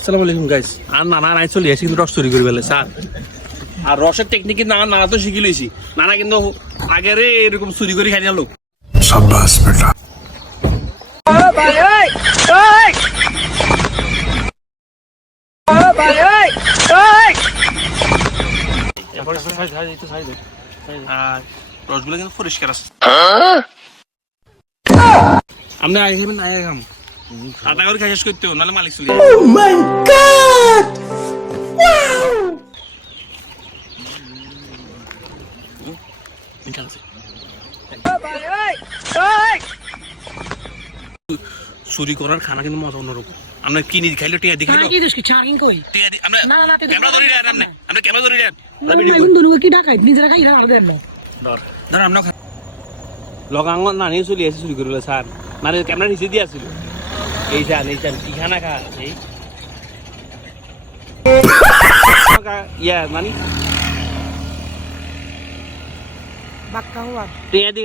আসসালামু আলাইকুম গাইস। আর নানা নাই চলে আসি কিন্তু রস চুরি করে ফেলে স্যার। আর রসের টেকনিক কিন্তু নানা তো শিখে লইছি। নানা কিন্তু আগের এরকম চুরি করে খাই লোক। शाबाश बेटा। আর রসগুলো কিন্তু পরিষ্কার আছে। আপনি আগে খাবেন না আগে খাম আধা করে খাই শেষ করতে হবে নাহলে মালিক চলে যাবে। চুরি করার খানা কিন্তু মজা অন্যরকম। আমরা কিনি খাইলে টিয়া দি খাইলো টিয়া দি আমরা ক্যামেরা ধরে দেন আপনি আমরা ক্যামেরা ধরে দেন ধর আমরা লগাঙ্গ নানি চলি আছে চুরি করলে স্যার মানে ক্যামেরা নিচে দিয়ে আসছিল এই চান কি খানা খা এই ইয়া নানি টিয়া দি